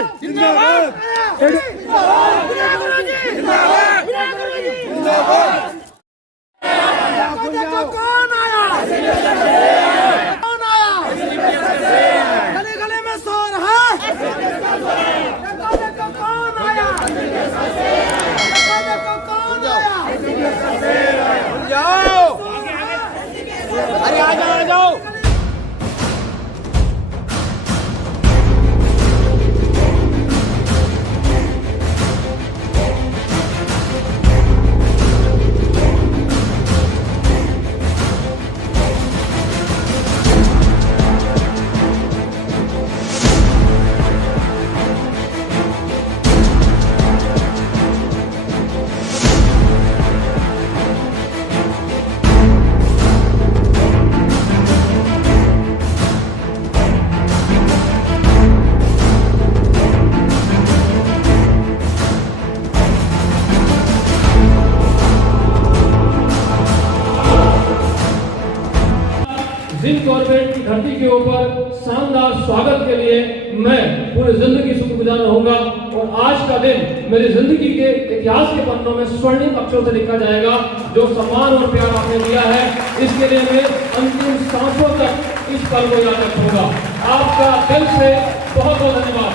जिंदाबाद कौन आया गले गले में सो रहा कौन आया कौन आया जाओ अरे आ जाओ जिन गवर्नमेंट की धरती के ऊपर शानदार स्वागत के लिए मैं पूरी जिंदगी शुक्रगुजार रहूंगा और आज का दिन मेरी जिंदगी के इतिहास के पन्नों में स्वर्णिम अक्षरों से लिखा जाएगा। जो सम्मान और प्यार आपने दिया है इसके लिए मैं अंतिम सांसों तक इस पल को याद रखूंगा। आपका दिल से बहुत बहुत धन्यवाद।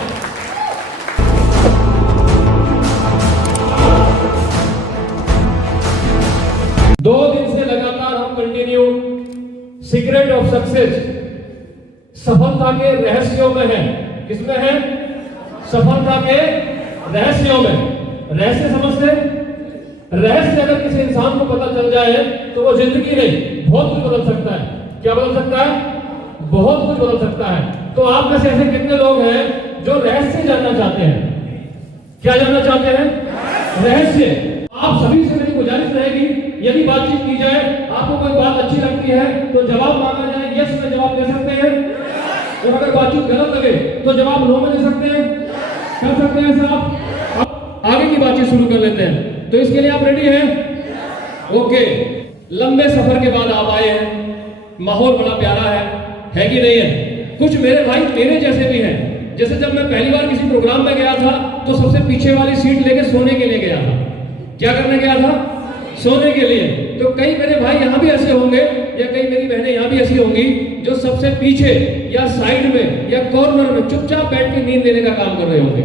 दो दिन से लगातार हम कंटिन्यू सीक्रेट ऑफ सक्सेस सफलता के रहस्यों में है। किसमें है? सफलता के रहस्यों में। रहस्य समझते? रहस्य अगर किसी इंसान को पता चल जाए तो वो जिंदगी नहीं बहुत कुछ बदल सकता है। क्या बदल सकता है? बहुत कुछ बदल सकता है। तो आप में से ऐसे कितने लोग हैं जो रहस्य जानना चाहते हैं? क्या जानना चाहते हैं? रहस्य। आप सभी से मेरी गुजारिश रहेगी, यदि बातचीत की जाए, आपको कोई बात अच्छी लगती है तो जवाब मांगा जाए, यस में जवाब दे सकते हैं। और अगर बातचीत गलत लगे तो जवाब नो में दे सकते हैं। कर सकते हैं साहब? अब आगे की बातचीत शुरू कर लेते हैं। तो इसके लिए आप रेडी हैं? ओके। लंबे सफर के बाद आप आए हैं, माहौल बड़ा प्यारा है कि नहीं है? कुछ मेरे भाई मेरे जैसे भी हैं। जैसे जब मैं पहली बार किसी प्रोग्राम में गया था तो सबसे पीछे वाली सीट लेके सोने के लिए गया था। क्या करने गया था? सोने के लिए। तो कई मेरे भाई यहाँ भी ऐसे होंगे या कई मेरी बहनें यहाँ भी ऐसी होंगी जो सबसे पीछे या साइड में या कॉर्नर में चुपचाप बैठ के नींद लेने का काम कर रहे होंगे।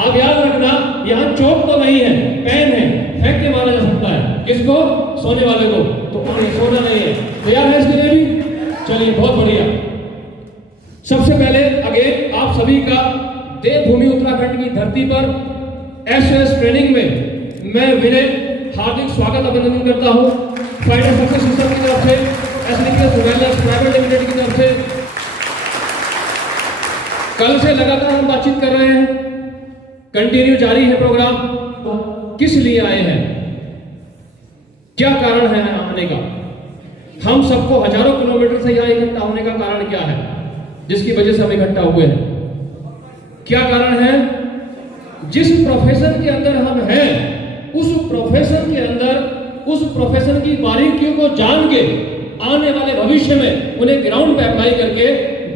आप याद रखना, यहाँ चोट तो नहीं है, पेन है, फेंक के मारा जा सकता है। किसको? सोने वाले को। तो सोना नहीं है। तैयार है इसके लिए भी? चलिए बहुत बढ़िया। सबसे पहले अगेन आप सभी का देवभूमि उत्तराखंड की धरती पर एसओएस ट्रेनिंग में मैं विनय हार्दिक स्वागत अभिनंदन करता हूं। फ्राइडे सक्सेस सिस्टम की तरफ से, एसडीपीएस वेलनेस प्राइवेट लिमिटेड की तरफ से। कल से लगातार हम बातचीत कर रहे हैं, कंटिन्यू जारी है प्रोग्राम। किस लिए आए हैं? क्या कारण है आने का? हम सबको हजारों किलोमीटर से यहाँ इकट्ठा होने का कारण क्या है जिसकी वजह से हम इकट्ठा हुए हैं? क्या कारण है? जिस प्रोफेशन के अंदर हम हैं उस प्रोफेशन के अंदर उस प्रोफेशन की बारीकियों को जान के आने वाले भविष्य में उन्हें ग्राउंड पे अप्लाई करके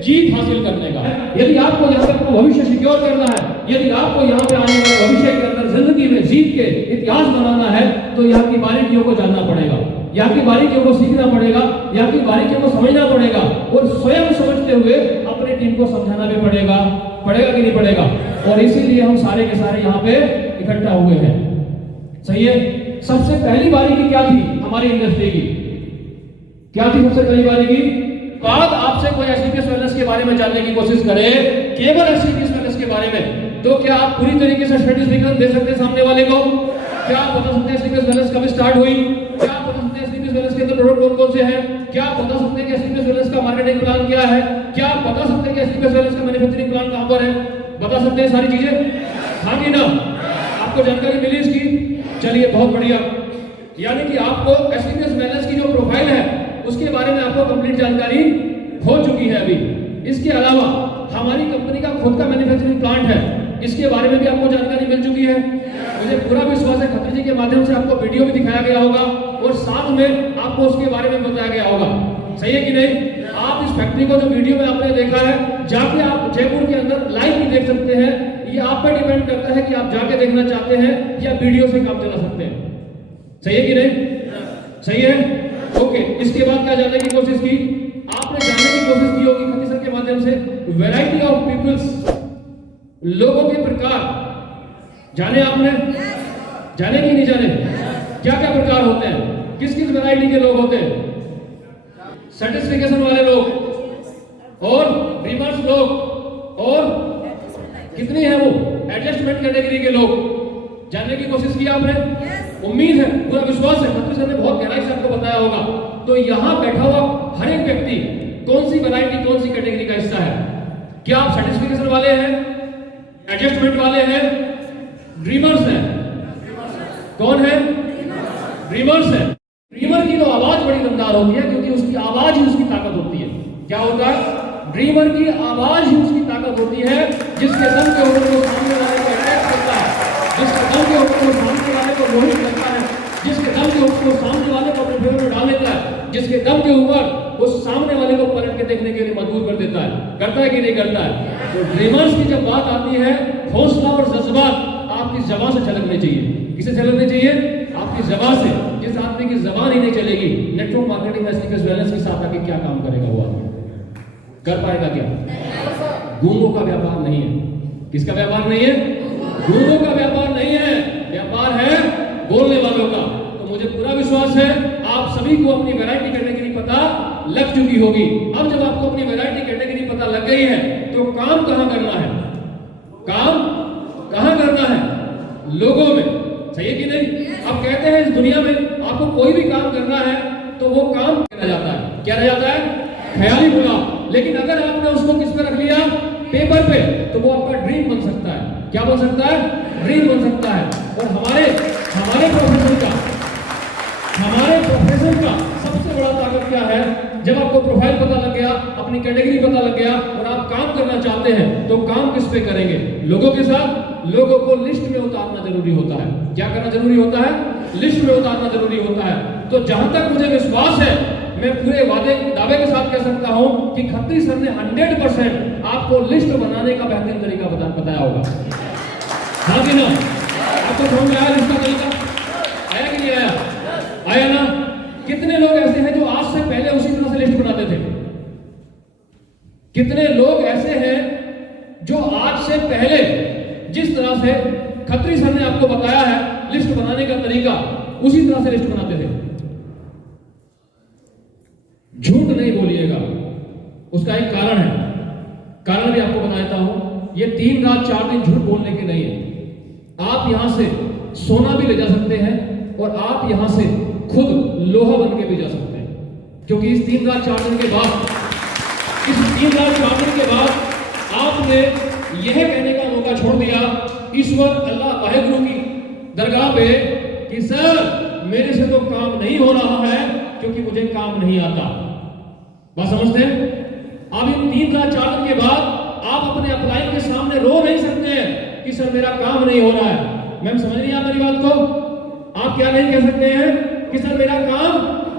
जीत हासिल करने का। यदि आपको यहाँ पे भविष्य सिक्योर करना है, यदि आपको यहाँ पे आने वाले भविष्य के अंदर जिंदगी में जीत के इतिहास बनाना है तो यहाँ की बारीकियों को जानना पड़ेगा, यहाँ की बारीकियों को सीखना पड़ेगा, यहाँ की बारीकियों को समझना पड़ेगा और स्वयं समझते हुए अपनी टीम को समझाना भी पड़ेगा कि नहीं पड़ेगा? और इसीलिए हम सारे के सारे यहाँ पे इकट्ठा हुए हैं। सही है। सबसे पहली बारीकी क्या थी हमारी इंडस्ट्री की? क्या थी सबसे पहली बारीकी? बात आपसे कोई एसडीपीएस वेलनेस के बारे में जानने की कोशिश करे, केवल एसडीपीएस वेलनेस के बारे में, तो क्या आप पूरी तरीके से सर्टिफिकेट दे सकते हैं सामने वाले को? क्या आप बता सकते हैं एसडीपीएस वेलनेस कब स्टार्ट हुई? क्या आप बता सकते हैं एसडीपीएस वेलनेस के अंदर प्रोडक्ट कौन-कौन से हैं? क्या आप बता सकते हैं कि एसडीपीएस वेलनेस का मार्केटिंग प्लान क्या है? क्या आप बता सकते हैं कि एसडीपीएस वेलनेस का मैन्युफैक्चरिंग प्लान कहां पर है? बता सकते हैं सारी चीजें? हाँ कि ना? आपको जानकारी मिली इसकी? चलिए बहुत बढ़िया। यानी कि आपको एसडीपीएस वेलनेस की जो प्रोफाइल है उसके बारे में आपको कंप्लीट जानकारी हो चुकी है अभी। इसके अलावा हमारी कंपनी का खुद का मैन्युफैक्चरिंग प्लांट है, इसके बारे में भी आपको जानकारी मिल चुकी है। मुझे पूरा विश्वास है खत्री जी के माध्यम से आपको वीडियो भी दिखाया गया होगा और साथ में आपको उसके बारे में बताया गया होगा। सही है कि नहीं? आप इस फैक्ट्री को जो वीडियो में आपने देखा है, जाके आप जयपुर के अंदर लाइव भी देख सकते हैं। ये आप पर डिपेंड करता है कि आप जाके देखना चाहते हैं या वीडियो से काम चला सकते हैं। सही है कि नहीं? सही है। ओके, इसके बाद क्या जानने की कोशिश की? आपने जानने की कोशिश की होगी खत्ती सर के माध्यम से वैरायटी ऑफ पीपल्स, लोगों के प्रकार जाने आपने? जाने कि नहीं जाने? क्या क्या प्रकार होते हैं? किस किस वैरायटी के लोग होते हैं? सेटिस्फिकेशन वाले लोग और ड्रीमर्स लोग और कितनी है वो एडजस्टमेंट कैटेगरी के लोग। जानने की कोशिश की आपने? उम्मीद है, पूरा विश्वास है खत्ती सर ने बहुत गहराई से आपको बताया होगा। तो यहां बैठा हुआ हर एक व्यक्ति कौन सी वैरायटी, कौन सी कैटेगरी का हिस्सा है? क्या आप सेटिस्फिकेशन वाले हैं, एडजस्टमेंट वाले हैं, ड्रीमर्स हैं? कौन है? ड्रीमर्स है। ड्रीमर की तो आवाज बड़ी दमदार होती है, क्योंकि उसकी आवाज ही उसकी ताकत होती है। क्या होता है? ड्रीमर की आवाज ही उसकी ताकत होती है, जिसके दम के ऊपर वो सामने वाले को अटैक करता है, जिसके दम के ऊपर वो सामने वाले को मोहित करता है, जिसके दम के ऊपर वो सामने वाले को अपने फेवर में डाल देता है, जिसके दम के ऊपर वो सामने वाले को पलट के देखने के लिए मजबूर कर देता है। करता है कि नहीं करता है? तो ड्रीमर्स की जब बात आती है, हौसला और जज्बात आपकी जबान से झलकने चाहिए। किसे झलकने चाहिए? आपकी जबान से। जिस आदमी की जबान ही नहीं चलेगी, नेटवर्क मार्केटिंग एसटीएस बैलेंस के साथ आके क्या काम करेगा वो आदमी? कर पाएगा क्या? गूंगों का व्यापार नहीं है। किसका व्यापार नहीं है? गूंगों का व्यापार नहीं है, व्यापार है बोलने वालों का। तो मुझे पूरा विश्वास है आप सभी को अपनी वैरायटी कैटेगरी पता लग चुकी होगी। अब जब आपको अपनी वैरायटी कैटेगरी पता लग गई है, तो काम कहां करना है? काम कहां करना है? लोगों में। सही है कि नहीं? अब कहते हैं इस दुनिया में आपको कोई भी काम करना है तो वो काम किया जाता है। क्या रह जाता है? ख्याली बुला। लेकिन अगर आपने उसको किस पे रख लिया? पेपर पे, तो वो आपका ड्रीम बन सकता है। क्या बन सकता है? ड्रीम बन सकता है। और हमारे प्रोफेशन का सबसे बड़ा ताकत क्या है? जब आपको प्रोफाइल पता लग गया, अपनी कैटेगरी पता लग गया और आप काम करना चाहते हैं, तो काम किस पे करेंगे? लोगों के साथ। लोगों को लिस्ट में उतारना जरूरी होता है। क्या करना जरूरी होता है? लिस्ट में उतारना जरूरी होता है। तो जहां तक मुझे विश्वास है, मैं पूरे दावे के साथ कह सकता हूं कि खत्री सर ने 100% आपको लिस्ट बनाने का बेहतरीन तरीका बताया होगा। हाँ कि ना? आपको समझ में आया लिस्ट का तरीका? आया कि नहीं आया? आया ना? कितने लोग ऐसे हैं जो आज से पहले उसी तरह से लिस्ट बनाते थे? कितने लोग ऐसे हैं जो आज से पहले जिस तरह से खत्री सर ने आपको बताया है लिस्ट बनाने का तरीका, उसी तरह से लिस्ट बनाते थे? झूठ नहीं बोलिएगा, उसका एक कारण है। कारण भी आपको बताता हूं। ये 3 रात 4 दिन झूठ बोलने के नहीं है। आप यहां से सोना भी ले जा सकते हैं और आप यहां से खुद लोहा बन के भी जा सकते हैं। क्योंकि इस 3 रात 4 दिन के बाद, आपने यह कहने का मौका छोड़ दिया ईश्वर अल्लाह वाहिगुरु की दरगाह पे कि सर मेरे से तो काम नहीं हो रहा है क्योंकि मुझे काम नहीं आता। बात समझते हैं? अब इन 3 रात 4 दिन के बाद आप अपने अपलाइन के सामने रो नहीं सकते हैं कि सर मेरा काम नहीं हो रहा है। मैम समझ नहीं आ मेरी बात को? आप क्या नहीं कह सकते हैं कि सर मेरा काम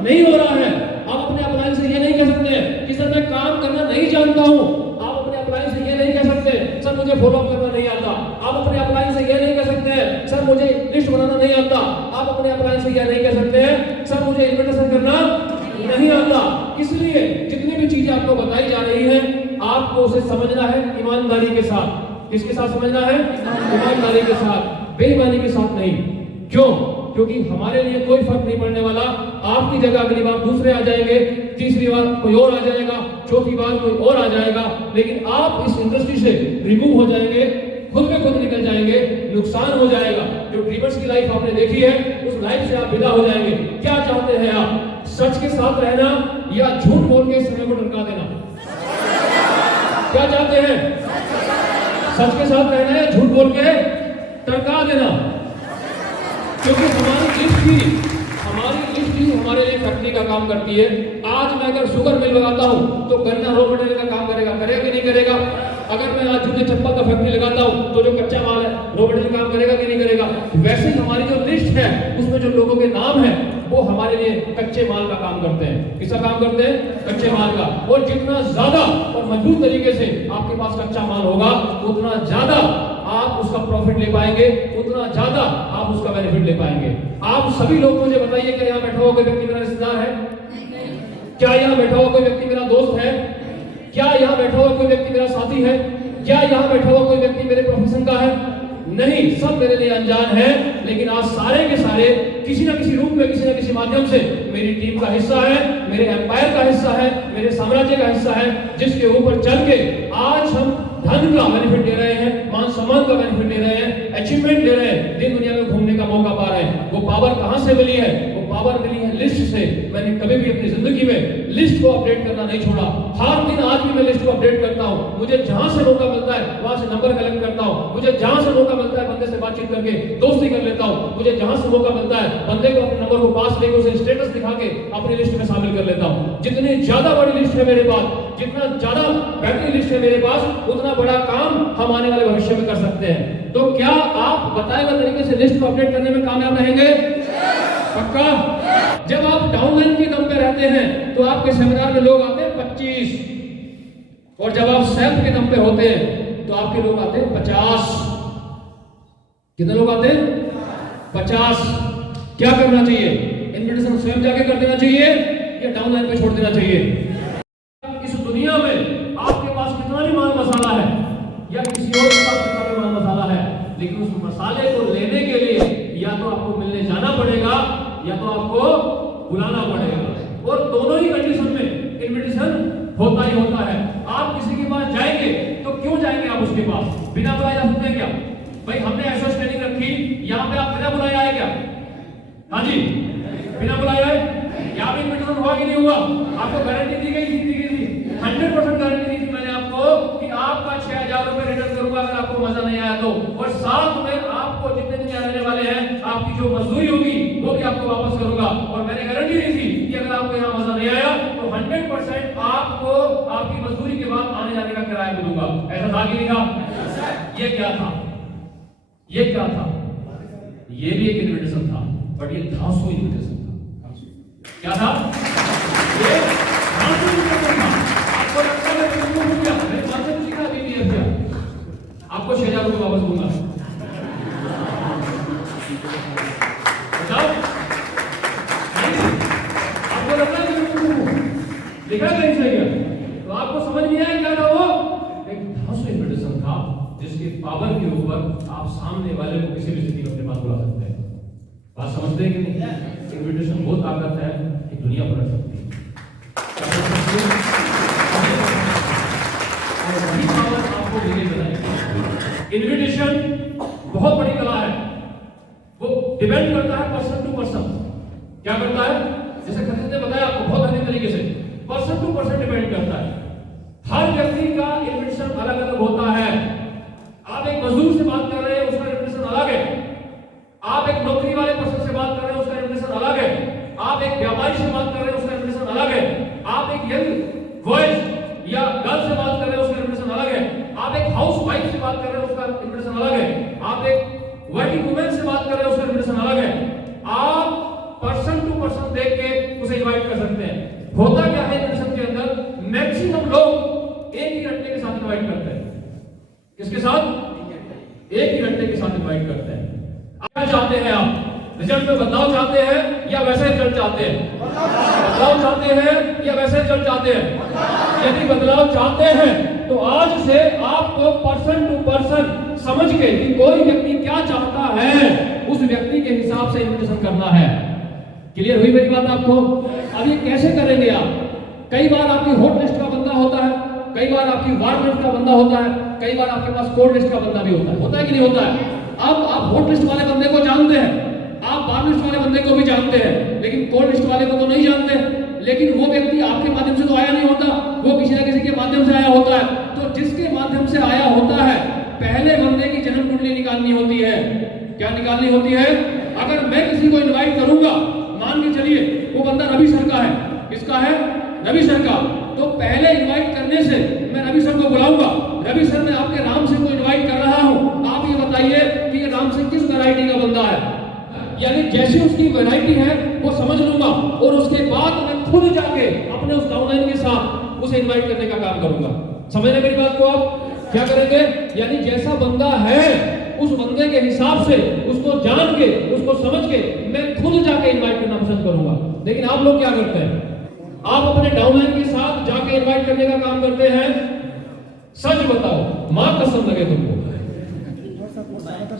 नहीं हो रहा है। आप अपने अपलाइन से ये नहीं कह सकते कि सर मैं काम करना नहीं जानता हूं। आप अपने अपलाइन से ये नहीं कह सकते सर मुझे फॉलो अप करना नहीं आता। आप अपने अपलाइन से ये नहीं कह सकते सर मुझे लिस्ट बनाना नहीं आता। आप अपने अपलाइन से ये नहीं कह सकते सर मुझे इन्विटेशन करना नहीं आता। इसलिए जितनी भी चीजें आपको बताई जा रही है, आपको उसे समझना है ईमानदारी के साथ। किसके साथ समझना है? ईमानदारी के साथ, बेईमानी के साथ नहीं। क्यों? क्योंकि हमारे लिए कोई फर्क नहीं पड़ने वाला। आपकी जगह अगली बार दूसरे आ जाएंगे, तीसरी बार कोई और आ जाएगा, चौथी बार कोई और आ जाएगा, लेकिन आप इस इंडस्ट्री से रिमूव हो जाएंगे, खुद में खुद निकल जाएंगे, नुकसान हो जाएगा। जो ड्रीमर्स की लाइफ आपने देखी है, उस लाइफ से आप विदा हो जाएंगे। क्या चाहते हैं आप? सच के साथ रहना या झूठ बोल के समय को टरका देना? क्या चाहते हैं? सच के साथ रहना है, झूठ बोल के टरका देना? क्योंकि हमारी लिस्ट ही हमारे लिए फैक्ट्री का काम करती है। आज मैं अगर शुगर मिल लगाता हूं तो गन्ना रॉ मटेरियल का काम करेगा कि नहीं करेगा? अगर मैं आज जूते चप्पल का फैक्ट्री लगाता हूं तो जो कच्चा माल है रॉ मटेरियल काम करेगा कि नहीं करेगा? वैसे ही हमारी जो लिस्ट है उसमें जो लोगों के नाम है वो हमारे लिए कच्चे माल का काम करते हैं। किसका काम करते हैं? कच्चे माल का। और जितना ज्यादा और मजबूत तरीके से आपके पास कच्चा माल होगा, उतना ज्यादा आप उसका प्रॉफिट ले पाएंगे, उतना ज्यादा आप उसका बेनिफिट ले पाएंगे। आप सभी लोग मुझे बताइए कि यहाँ बैठा हुआ कोई व्यक्ति मेरा रिश्तेदार है? क्या यहाँ बैठा हुआ कोई व्यक्ति मेरा दोस्त है? क्या यहाँ बैठा हुआ कोई व्यक्ति मेरा साथी है? क्या यहाँ बैठा हुआ कोई व्यक्ति मेरे प्रोफेशन का है? नहीं, सब मेरे लिए अनजान है। लेकिन आज सारे के सारे किसी ना किसी रूप में, किसी ना किसी माध्यम से मेरी टीम का हिस्सा है, मेरे एम्पायर का हिस्सा है, मेरे साम्राज्य का हिस्सा है, जिसके ऊपर चल के आज हम धन का बेनिफिट दे रहे हैं, मान सम्मान का बेनिफिट दे रहे हैं, अचीवमेंट दे रहे हैं, दिन दुनिया में घूमने का मौका पा रहे हैं। वो पावर कहां से मिली है? वो पावर मिली है लिस्ट से। मैंने कभी भी अपनी जिंदगी में लिस्ट को अपडेट करना नहीं छोड़ा। हर दिन आज भी मैं लिस्ट को अपडेट करता हूं। मुझे जहां से मौका मिलता है वहां से नंबर कलेक्ट करता हूं। मुझे जहां से मौका मिलता है बंदे से बातचीत करके दोस्ती कर लेता हूं। मुझे जहां से मौका मिलता है बंदे को अपने नंबर को पास लेके उसे स्टेटस दिखा के अपनी लिस्ट में शामिल कर लेता हूं। जितनी ज्यादा बड़ी लिस्ट है मेरे पास, जितना ज्यादा बैटरी लिस्ट है मेरे पास, उतना बड़ा काम हम आने वाले भविष्य में कर सकते हैं। तो क्या आप बताए हुए तरीके से लिस्ट को अपडेट करने में कामयाब रहेंगे? पक्का? जब आप डाउनलाइन के दम पे रहते हैं तो आपके सेमिनार में लोग आते हैं 25, और जब आप सेल्फ के दम पे होते हैं तो आपके लोग आते हैं 50। कितने लोग आते हैं? 50। क्या करना चाहिए? इन्विटेशन स्वयं जाके कर देना चाहिए या डाउनलाइन पे छोड़ देना चाहिए? इस दुनिया में आपके पास कितना भी माल मसाला है या किसी और के पास कितना भी माल मसाला है, लेकिन उस मसाले को लेने के लिए या तो आपको मिलने जाना पड़ेगा या तो आपको बुलाना पड़ेगा। और दोनों ही कंडीशन में इन्विटेशन होता ही होता है। आप किसी के पास जाएंगे तो क्यों जाएंगे आप उसके पास? बिना बुलाए जा सकते हैं क्या? भाई हमने ऐसा ट्रेनिंग रखी, यहाँ पे आप बिना बुलाए आए क्या? हाँ जी, बिना बुलाए आए? यहाँ पे इन्विटेशन हुआ कि नहीं हुआ? आपको गारंटी दी गई थी 100% गारंटी दी थी मैंने आपको कि आपका 6000 रुपए रिटर्न करूंगा अगर आपको मजा नहीं आया तो। और साथ में आपको जितने दिन रहने वाले हैं आपकी जो मजदूरी होगी वो भी आपको वापस करूंगा। और मैंने गारंटी दी थी कि अगर आपको यहाँ मजा नहीं आया तो 100% आपको आपकी मजदूरी के बाद आने जाने का किराया भी दूंगा। ऐसा था कि नहीं था? ये क्या था? ये क्या था? ये भी एक इन्विटेशन था, बट ये धांसू इन्विटेशन था। क्या था? ये धांसू इन्विटेशन था। आपको लगता है मैं तुमको भूल गया, मेरे माध्यम से क्या दे दिया? आपको 6000 रुपए वापस दूंगा। बताओ, आपको लगता है कि लिखा कहीं से गया? तो आपको समझ नहीं आया क्या था? वो एक धांसू इन्विटेशन था जिसके पावर के ऊपर आप सामने वाले को किसी भी स्थिति में अपने पास बुला सकते हैं। बात समझते हैं कि नहीं? इन्विटेशन बहुत ताकत है कि दुनिया पलट सकती है। और वही पावर आपको मिले बनाएगी। इन्विटेशन बहुत बड़ी कला है। वो डिपेंड करता है पर्सन टू पर्सन। क्या करता है? जैसे खतीज ने बताया आपको बहुत अच्छे तरीके से, पर्सन टू पर्सन डिपेंड करता है। हर व्यक्ति का इन्विटेशन अलग अलग होता है। आप एक मजदूर से बात कर रहे हैं, उसका इन्विटेशन अलग है। आप एक नौकरी वाले पर्सन से बात कर रहे हैं, उसका इन्विटेशन अलग है। आप एक व्यापारी से बात कर रहे हैं, उसका इन्विटेशन अलग है। आप एक यंग बॉयज या गर्ल से बात कर रहे हैं, उसका इन्विटेशन अलग है। आप एक हाउस वाइफ से बात कर रहे हैं, उसका इन्विटेशन अलग है। आप एक वर्किंग वुमेन से बात कर रहे हैं, उसका इन्विटेशन अलग है। आप पर्सन टू पर्सन देख के उसे इनवाइट कर सकते हैं। होता क्या है इन्विटेशन के अंदर? मैक्सिमम लोग एक ही रट्टे के साथ इनवाइट करते हैं। किसके साथ? एक ही रट्टे के साथ इनवाइट करते हैं। क्या चाहते हैं आप? रिजल्ट में बदलाव चाहते हैं या वैसे रिजल्ट चाहते हैं? बदलाव चाहते हैं या वैसे रिजल्ट चाहते हैं? यदि बदलाव चाहते हैं तो आज से आपको पर्सन टू पर्सन समझ के कि कोई व्यक्ति क्या चाहता है उस व्यक्ति के हिसाब से इन्विटेशन करना है। क्लियर हुई मेरी बात आपको? अब ये कैसे करेंगे आप? कई बार आपकी हॉट लिस्ट का बंदा होता है, कई बार आपकी वार्ड लिस्ट का बंदा होता है, कई बार आपके पास कोल्ड लिस्ट का बंदा भी होता है कि नहीं होता है? अब आप हॉट लिस्ट वाले बंदे को जानते हैं, आप वार्ड लिस्ट वाले बंदे को भी जानते हैं, लेकिन कोल्ड लिस्ट वाले को तो नहीं जानते। लेकिन वो व्यक्ति आपके माध्यम से तो आया नहीं होता, वो किसी ना किसी के माध्यम से आया होता है। तो जिसके माध्यम से आया होता है पहले बंदे की जन्म कुंडली निकालनी होती है। क्या निकालनी होती है? अगर मैं किसी को इनवाइट करूंगा, मान के चलिए वो बंदा रवि सर का है। किसका है? रवि सर का। तो पहले इनवाइट करने से मैं रवि सर को बुलाऊंगा, रवि सर मैं आपके राम सिंह को इनवाइट कर रहा हूं, आप ये बताइए कि ये राम सिंह किस वैरायटी का बंदा है। यानी जैसी उसकी वैरायटी है वो समझ लूंगा और उसके बाद मैं खुद जाके अपने उस डाउनलाइन के साथ उसे इनवाइट करने का काम करूंगा। समझ रहे मेरी बात को आप? क्या करेंगे? यानी जैसा बंदा है उस बंदे के हिसाब से उसको जान के, उसको समझ के मैं खुद जाके इनवाइट करना पसंद करूंगा। लेकिन आप लोग क्या करते हैं? आप अपने डाउनलाइन के साथ जाके इनवाइट करने का काम करते हैं। सच बताओ, मां कसम लगे तुमको,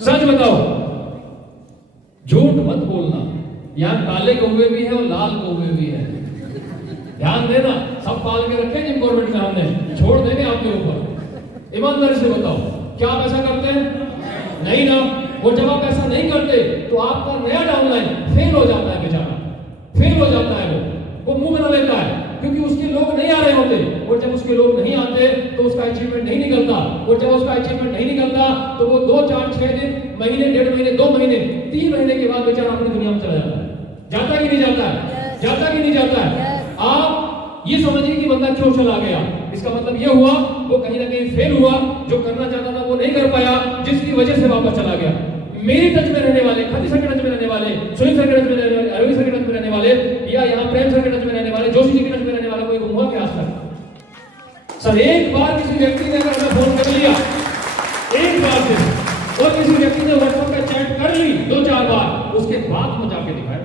सच बताओ, झूठ मत बोलना। यहां काले कौवे भी है और लाल कौवे भी है, ध्यान देना। सब पाल के रखे जिन गवर्नमेंट में हमने, छोड़ देंगे आपके ऊपर। ईमानदारी से बताओ, क्या आप ऐसा करते हैं? नहीं ना। और जब आप ऐसा नहीं करते तो आपका नया डाउनलाइन फेल हो जाता है, बेचारा फेल हो जाता है। वो मुंह बना लेता है क्योंकि उसके लोग नहीं आ रहे होते। और जब उसके लोग नहीं आते तो उसका अचीवमेंट नहीं निकलता। और जब उसका अचीवमेंट नहीं निकलता तो वो 2, 4, 6 दिन, महीने, 1.5 महीने, 2 महीने, 3 महीने के बाद बेचारा अपनी दुनिया में चला जाता है। जाता कि नहीं जाता है? जाता कि नहीं जाता है? आप ये समझिए कि बंदा क्यों चला गया। इसका मतलब ये हुआ वो कहीं ना कहीं फेल हुआ, जो करना चाहता था वो नहीं कर पाया, जिसकी वजह से वापस चला गया। मेरी टच में रहने वाले, खती सर के टच में रहने वाले, सुनील सर के टच में रहने वाले, अरविंद सर के टच में रहने वाले, या यहाँ प्रेम सर के टच में रहने वाले, जोशी जी के टच में रहने वाला कोई हुआ क्या आज तक? सर एक बार किसी व्यक्ति ने अगर हमें फोन कर लिया, एक बार से, और किसी व्यक्ति ने व्हाट्सएप पे चैट कर ली 2-4 बार, उसके बाद में जाके दिखाया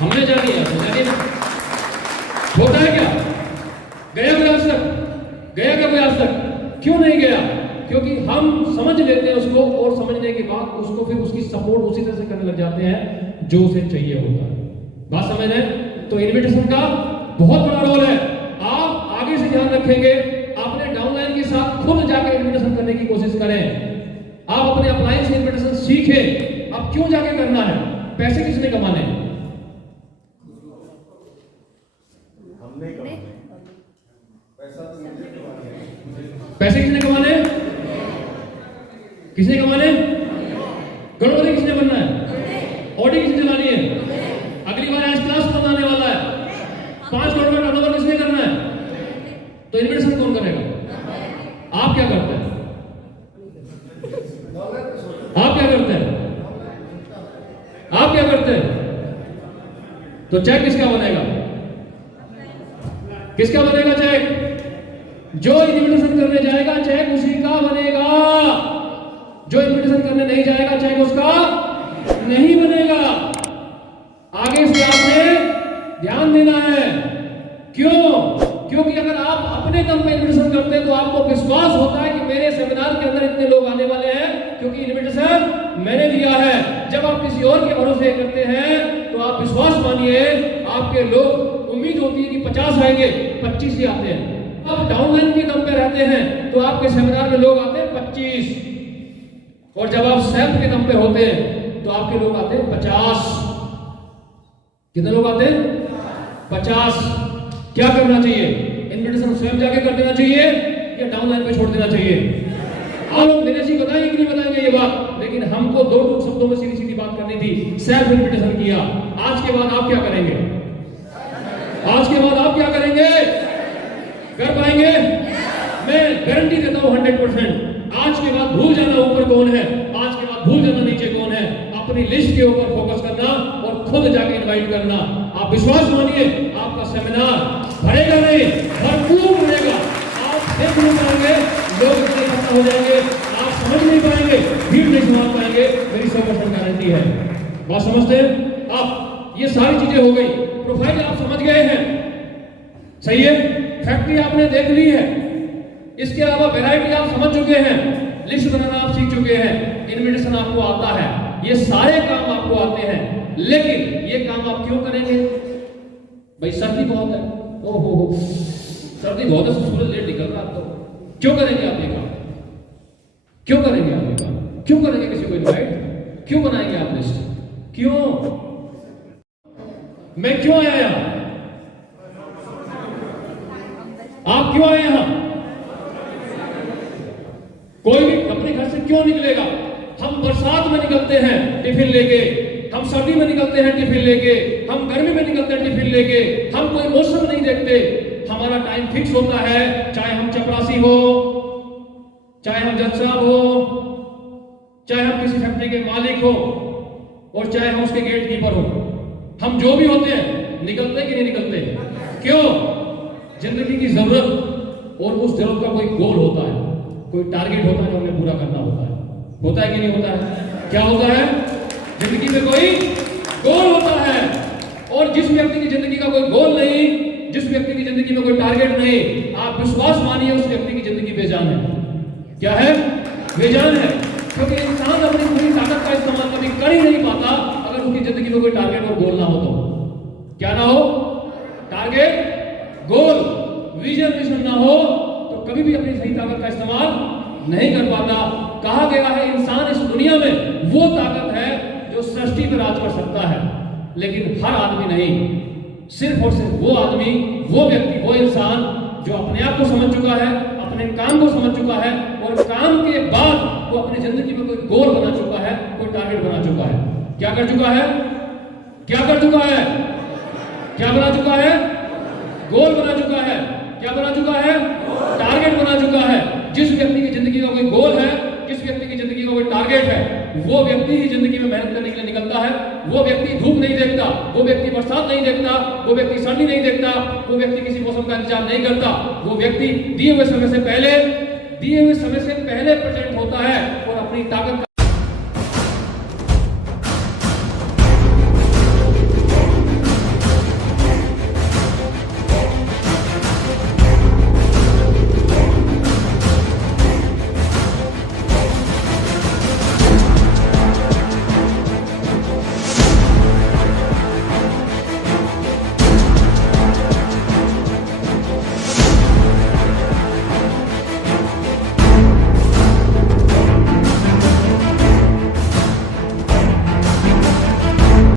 हमने जानी है। होता है क्या? गया कोई आज तक? गया क्या कोई आज तक? क्यों नहीं गया? क्योंकि हम समझ लेते हैं उसको, और समझने के बाद उसको फिर उसकी सपोर्ट उसी तरह से करने लग जाते हैं जो उसे चाहिए होता है। बात समझ लें? तो इन्विटेशन का बहुत बड़ा रोल है। आप आगे से ध्यान रखेंगे, अपने डाउनलाइन के साथ खुद जाकर इन्विटेशन करने की कोशिश करें। आप अपने अपलाइन से इन्विटेशन सीखें। अब क्यों जाके करना है? पैसे किसने कमाने हैं? पैसे किसने कमाने? किसने कमाने? करोड़पति किसने बनना है? ऑडी किसने चलानी है? अगली बार आज क्लास कौन आने वाला है? 5 करोड़ का टर्नओवर किसने करना है? तो इन्वेस्टमेंट कौन करेगा? आप क्या करते हैं? आप क्या करते हैं? आप क्या करते हैं? तो चेक किसका बनेगा? किसका बनेगा चेक? जो इन्विटेशन करने जाएगा चेक उसी का बनेगा। जो इन्विटेशन करने नहीं जाएगा चेक उसका नहीं बनेगा। आगे से आपने ध्यान देना है। क्यों? क्योंकि अगर आप अपने दम पे इन्विटेशन करते हैं तो आपको विश्वास होता है कि मेरे सेमिनार के अंदर इतने लोग आने वाले हैं क्योंकि इन्विटेशन मैंने दिया है। जब आप किसी और के भरोसे करते हैं तो आप विश्वास मानिए आपके लोग, उम्मीद होती है कि 50 आएंगे, 25 ही आते हैं। आप डाउनलाइन के दम पे रहते हैं तो आपके सेमिनार में लोग आते हैं 25, और जब आप सेल्फ के दम पे होते हैं तो आपके लोग आते हैं 50। कितने लोग आते हैं? 50। क्या करना चाहिए? इन्विटेशन स्वयं जाके कर देना चाहिए या डाउनलाइन पे छोड़ देना चाहिए? आप लोग दिनेश जी बताएंगे कि नहीं बताएंगे ये बात, लेकिन हमको 2 शब्दों में सीधी सीधी बात करनी थी। सेल्फ इन्विटेशन किया। आज के बाद आप क्या करेंगे? आज के बाद आप क्या करेंगे? कर पाएंगे? मैं गारंटी देता हूं 100%। आज के बाद भूल जाना ऊपर कौन है, आज के बाद भूल जाना नीचे कौन है। अपनी लिस्ट के ऊपर फोकस करना और खुद जाके इनवाइट करना। आप विश्वास मानिए आपका सेमिनार भरेगा नहीं, भरपूर भरेगा। आप देख नहीं पाएंगे, लोग इतने इकट्ठा हो जाएंगे, आप समझ नहीं पाएंगे, भीड़ नहीं संभाल पाएंगे। मेरी 100% गारंटी है। बात समझते हैं? आप ये सारी चीजें हो गई। प्रोफाइल आप समझ गए हैं, सही है। फैक्ट्री आपने देख ली है। इसके अलावा वैरायटी आप समझ चुके हैं, लिस्ट बनाना आप सीख चुके हैं, इन्विटेशन आपको आता है, ये सारे काम आपको आते हैं। लेकिन ये काम आप क्यों करेंगे? भाई सर्दी बहुत है, ओहो सर्दी बहुत है, सूरज लेट निकल रहा, तो क्यों करेंगे आप ये काम? क्यों करेंगे आप ये काम? क्यों करेंगे किसी को इनवाइट? क्यों बनाएंगे आप लिस्ट? क्यों? मैं क्यों आया यहां? आप क्यों आए यहां? कोई भी अपने घर से क्यों निकलेगा? हम बरसात में निकलते हैं टिफिन लेके, हम सर्दी में निकलते हैं टिफिन लेके, हम गर्मी में निकलते हैं टिफिन लेके। हम कोई मौसम नहीं देखते, हमारा टाइम फिक्स होता है। चाहे हम चपरासी हो, चाहे हम जज साहब हो, चाहे हम किसी फैक्ट्री के मालिक हो, और चाहे हम उसके गेट कीपर हो, हम जो भी होते हैं निकलते कि नहीं निकलते? क्यों? जिंदगी की जरूरत, और उस जरूरत का कोई गोल होता है, कोई टारगेट होता है जो हमें पूरा करना होता है। होता है कि नहीं होता है? क्या होता है? जिंदगी में कोई गोल होता है। और जिस व्यक्ति की जिंदगी का कोई गोल नहीं, जिस व्यक्ति की जिंदगी में कोई टारगेट नहीं, आप विश्वास मानिए उस व्यक्ति की जिंदगी बेजान है। क्या है? बेजान है। क्योंकि इंसान अपनी पूरी ताकत का इस्तेमाल कभी कर ही नहीं पाता अगर उसकी जिंदगी में कोई टारगेट और गोल ना हो। तो क्या ना हो? टारगेट, गोल, विजन मिशन ना हो तो कभी भी अपनी सही ताकत का इस्तेमाल नहीं कर पाता। कहा गया है इंसान इस दुनिया में वो ताकत है जो सृष्टि पर राज कर सकता है, लेकिन हर आदमी नहीं। सिर्फ और सिर्फ वो आदमी, वो व्यक्ति, वो इंसान जो अपने आप को समझ चुका है, अपने काम को समझ चुका है और काम के बाद वो अपनी जिंदगी में कोई गोल बना चुका है, कोई टारगेट बना चुका है। क्या कर चुका है? क्या कर चुका है? क्या बना चुका है? गोल बना चुका है। क्या बना चुका है? टारगेट बना चुका है। जिस व्यक्ति की जिंदगी का कोई गोल है, जिस व्यक्ति की जिंदगी का कोई टारगेट है, वो व्यक्ति ही जिंदगी में मेहनत करने के लिए निकलता है। वो व्यक्ति धूप नहीं देखता, वो व्यक्ति बरसात नहीं देखता, वो व्यक्ति सर्दी नहीं देखता, वो व्यक्ति किसी मौसम का इंतजार नहीं करता। वो व्यक्ति दिए हुए समय से पहले प्रेजेंट होता है और अपनी ताकत